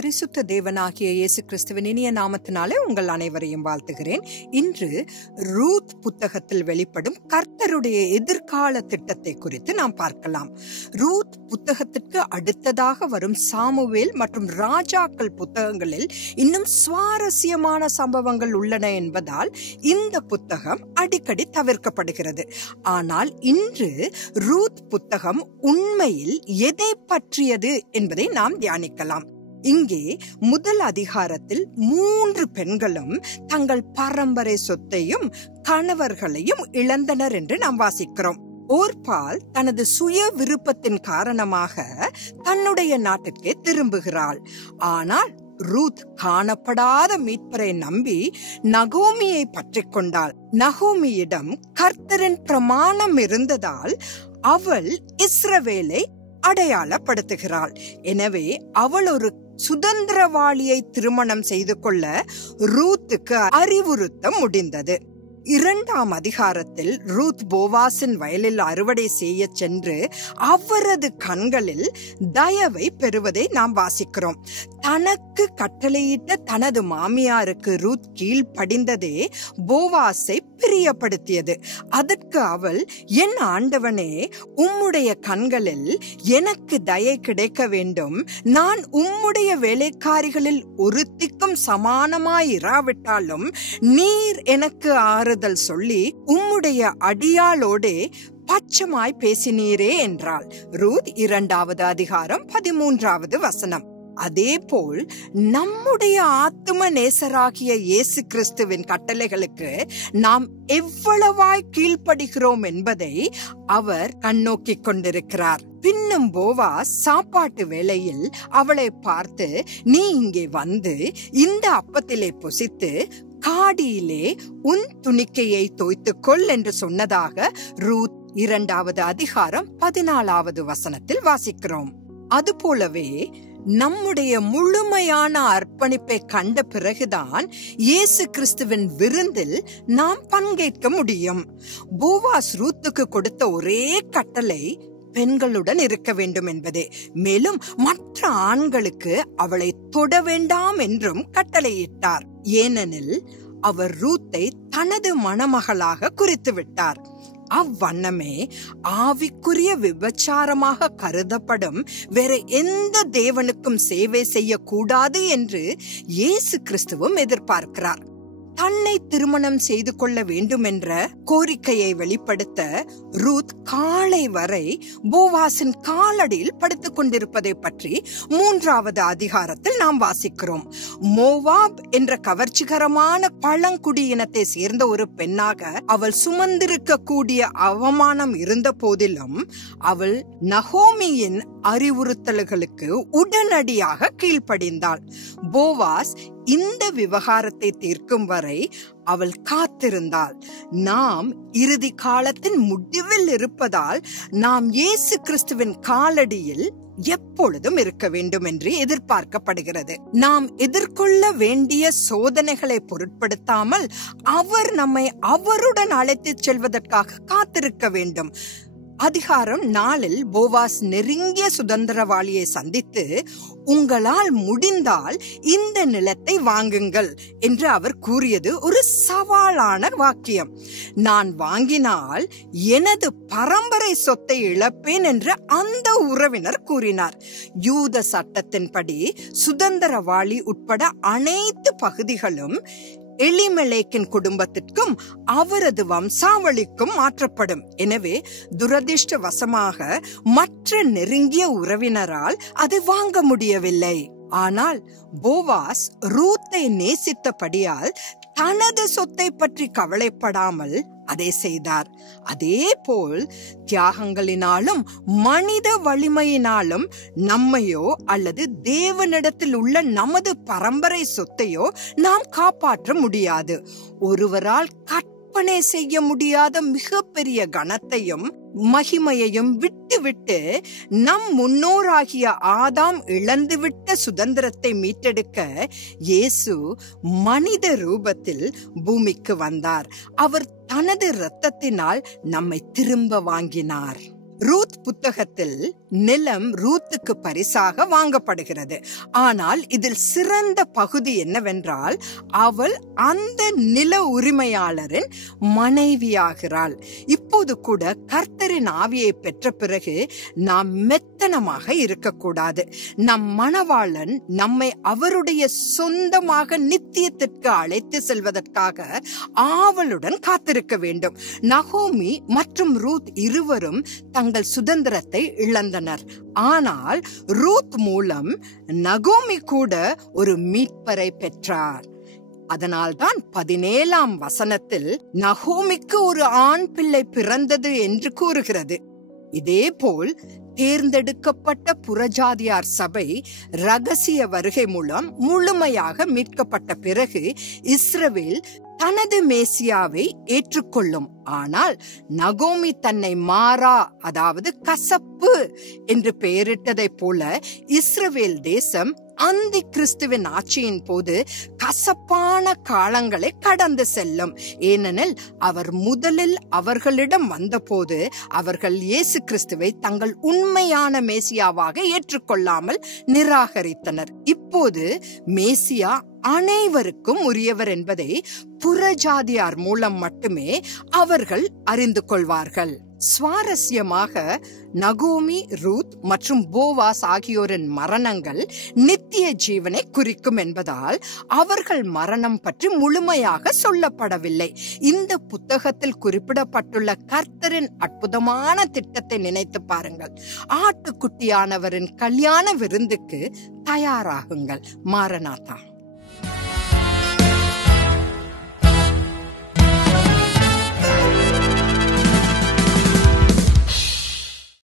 பரிசுத்த தேவனாகிய இயேசு கிறிஸ்துவின் இனிய நாமத்தினாலே உங்கள் அனைவரையும் வாழ்த்துகிறேன். இன்று ரூத் புத்தகத்தில் வெளிப்படும் கர்த்தருடைய எதிர்கால திட்டத்தை குறித்து நாம் பார்க்கலாம். ரூத் புத்தகத்திற்கு அடுத்ததாக வரும் சாமுவேல் மற்றும் ராஜாக்கள் புத்தகங்களில் இன்னும் சுவாரஸ்யமான சம்பவங்கள் உள்ளன என்பதால் இந்த புத்தகம் அடிக்கடி தவிர்க்கப்படுகிறது. ஆனால் இன்று ரூத் புத்தகம் உண்மையில் எதை பற்றியது என்பதை நாம் தியானிக்கலாம். இங்கே முதல் அதிகாரத்தில் 3 பெண்களும் தங்கள் பரம்பரை சொத்தையும் கணவர்களையும் இழந்தனர் என்று நாம் வாசிக்கிறோம். ஓர்பால் தனது சுய விருப்பத்தின் காரணமாக தன்னுடைய நாட்டிற்கே திரும்புகிறாள். ஆனால் ரூத் காணப்படாத மீட்பரை நம்பி நகோமியை பற்றி கொண்டாள். நகோமியிடம் கர்த்தரின் பிரமாணம் இருந்ததால் அவள் இஸ்ரவேலை அடையாளப்படுத்துகிறாள். எனவே அவள் ஒரு சுதந்திரவாளியை திருமணம் செய்து கொள்ள ரூத்துக்கு அறிவுறுத்த முடிந்தது. 2ஆம் அதிகாரத்தில் ரூத் போவாசின் வயலில் அறுவடை செய்ய சென்று அவரது கண்களில் தயவை பெறுவதை நாம் வாசிக்கிறோம். தனக்கு கட்டளையிட்ட தனது மாமியாருக்கு ரூத் கீழ்ப்படிந்ததே போவாசை பிரியப்படுத்தியது. அதற்கு அவள், என் ஆண்டவனே, உம்முடைய கண்களில் எனக்கு தயை கிடைக்க வேண்டும். நான் உம்முடைய வேலைக்காரிகளில் ஒருத்திக்கும் சமானமாயிராவிட்டாலும் நீர் எனக்கு ஆறுதல் சொல்லி உம்முடைய அடியாளோடே பச்சமாய் பேசினீரே என்றாள். ரூத் 2ஆவது அதிகாரம் 13வது வசனம். அதேபோல் நம்முடைய ஆத்தும நேசராகிய இயேசு கிறிஸ்துவின் கட்டளைகளுக்கு நாம் எவ்வளவாய் கீழ்ப்படுகிறோம் என்பதை அவர் கண்ணோக்கி கொண்டிருக்கிறார். பின்னும் போவாஸ் சாப்பாட்டு வேளையில் அவளை பார்த்து, நீ இங்கே வந்து இந்த அப்பத்திலே புசித்து காடியிலே உன் துணிக்கையை தோய்த்துக்கொள் என்று சொன்னதாக ரூத் 2ஆவது அதிகாரம் 14வது வசனத்தில் வாசிக்கிறோம். அதுபோலவே நம்முடைய முழுமையான அர்ப்பணிப்பை கண்ட பிறகுதான் இயேசு கிறிஸ்துவின் விருந்தில் நாம் பங்கேற்க முடியும். போவாஸ் ரூத்துக்கு கொடுத்த ஒரே கட்டளை பெண்களுடன் இருக்க வேண்டும் என்பதே. மேலும் மற்ற ஆண்களுக்கு அவளை தொட வேண்டாம் என்றும் கட்டளையிட்டார். ஏனெனில் அவர் ரூத்தை தனது மணமகளாக குறித்து விட்டார். அவ்வண்ணமே ஆவிக்குரிய விபச்சாரமாக கருதப்படும் வேற எந்த தேவனுக்கும் சேவை செய்யக்கூடாது என்று இயேசு கிறிஸ்துவும் எதிர்பார்க்கிறார். தன்னை திருமணம் செய்து கொள்ள வேண்டும் என்ற கோரிக்கையை வெளிப்படுத்த ரூத் காலை வரை போவாசின் காலடியில் படுத்துக் கொண்டிருப்பதை பற்றி 3ஆவது அதிகாரத்தில் நாம் வாசிக்கிறோம். மோவாப் என்ற கவர்ச்சிகரமான பழங்குடியினத்தை சேர்ந்த ஒரு பெண்ணாக அவள் சுமந்திருக்க கூடிய அவமானம் இருந்த போதிலும் அவள் நகோமியின் அறிவுறுத்தல்களுக்கு உடனடியாக கீழ்ப்படிந்தாள். போவாஸ் இந்த விவகாரத்தை தீர்க்கும் வரை அவள் காத்திருந்தாள். நாம் இறுதி காலத்தின் முடிவில் இருப்பதால் நாம் இயேசு கிறிஸ்துவின் காலடியில் எப்பொழுதும் இருக்க வேண்டும் என்று எதிர்பார்க்கப்படுகிறது. நாம் எதிர்கொள்ள வேண்டிய சோதனைகளை பொருட்படுத்தாமல் அவர் நம்மை அவருடன் அழைத்துச் செல்வதற்காக காத்திருக்க வேண்டும். அதிகாரம் 4 போவாஸ் நெருங்கிய சுதந்திரவாளியை சந்தித்து, உங்களால் முடிந்தால் இந்த நிலத்தை வாங்குங்கள் என்று அவர் கூறியது ஒரு சவாலான வாக்கியம். நான் வாங்கினால் எனது பரம்பரை சொத்தை இழப்பேன் என்று அந்த உறவினர் கூறினார். யூத சட்டத்தின்படி சுதந்திரவாளி உட்பட அனைத்து பகுதிகளும் எலிமெலேக்கின் குடும்பத்திற்கும் அவரது வம்சாவளிக்கும் மாற்றப்படும். எனவே துரதிர்ஷ்டவசமாக மற்ற நெருங்கிய உறவினரால் அதை வாங்க முடியவில்லை. ஆனால் போவாஸ் ரூத்தை நேசித்தபடியால் தனது சொத்தை பற்றி கவலைப்படாமல் அதை செய்தார். அதே போல் தியாகங்களினாலும் மனித வலிமையினாலும் நம்மையோ அல்லது தேவனிடத்தில் உள்ள நமது பரம்பரை சொத்தையோ நாம் காப்பாற்ற முடியாது. ஒருவரால் கற்பனை செய்ய முடியாத மிகப்பெரிய கனத்தையும் மகிமையையும் விட்டுவிட்டு நம் முன்னோராகிய ஆதாம் இழந்துவிட்ட சுதந்திரத்தை மீட்டெடுக்க இயேசு மனித ரூபத்தில் பூமிக்கு வந்தார். அவர் தனது இரத்தத்தினால் நம்மை திரும்ப வாங்கினார். ரூத் புத்தகத்தில் நிலம் ரூத்துக்கு பரிசாக வாங்கப்படுகிறது. ஆனால் இதில் சிறந்த பகுதி என்னவென்றால், அவள் அந்த நில உரிமையாளரின் மனைவியாகிறாள். இப்போது கூட கர்த்தரின் ஆவியை பெற்ற பிறகு நாம் மெத்தனமாக இருக்கக்கூடாது. நம் மணவாளன் நம்மை அவருடைய சொந்தமாக நித்தியத்திற்கு அழைத்து செல்வதற்காக ஆவலுடன் காத்திருக்க வேண்டும். நகோமி மற்றும் ரூத் இருவரும் தங்கள் சுதந்திரத்தை இழந்தனர். ஆனால் ரூத் மூலம் நகோமி கூட ஒரு மீட்பரை பெற்றார். அதனால்தான் 17ஆம் வசனத்தில் நகோமிக்கு ஒரு ஆண் பிள்ளை பிறந்தது என்று கூறுகிறது. இதேபோல் தேர்ந்தெடுக்கப்பட்ட புறஜாதியார் சபை ரகசிய வருகை மூலம் முழுமையாக மீட்கப்பட்ட பிறகு இஸ்ரவேல் தனது மேசியாவை ஏற்றுக்கொள்ளும். ஆனால் நகோமி தன்னை மாறா, அதாவது கசப்பு என்று பெயரிட்டதை போல இஸ்ரவேல் தேசம் அந்தி கிறிஸ்துவின் ஆட்சியின் போது கசப்பான காலங்களை கடந்து செல்லும். ஏனெனில் அவர் முதலில் அவர்களிடம் வந்தபோது அவர்கள் இயேசு கிறிஸ்துவை தங்கள் உண்மையான மேசியாவாக ஏற்றுக்கொள்ளாமல் நிராகரித்தனர். இப்போது மேசியா அனைவருக்கும் உரியவர் என்பதை புறஜாதியார் மூலம் மட்டுமே அவர்கள் அறிந்து கொள்வார்கள். சுவாரஸ்யமாக நகோமி, ரூத் மற்றும் போவாஸ் ஆகியோரின் மரணங்கள் நித்திய ஜீவனை குறிக்கும் என்பதால் அவர்கள் மரணம் பற்றி முழுமையாக சொல்லப்படவில்லை. இந்த புத்தகத்தில் குறிப்பிடப்பட்டுள்ள கர்த்தரின் அற்புதமான திட்டத்தை நினைத்து பாருங்கள். ஆட்டுக்குட்டியானவரின் கல்யாண விருந்துக்கு தயாராகுங்கள். மாரநாதா.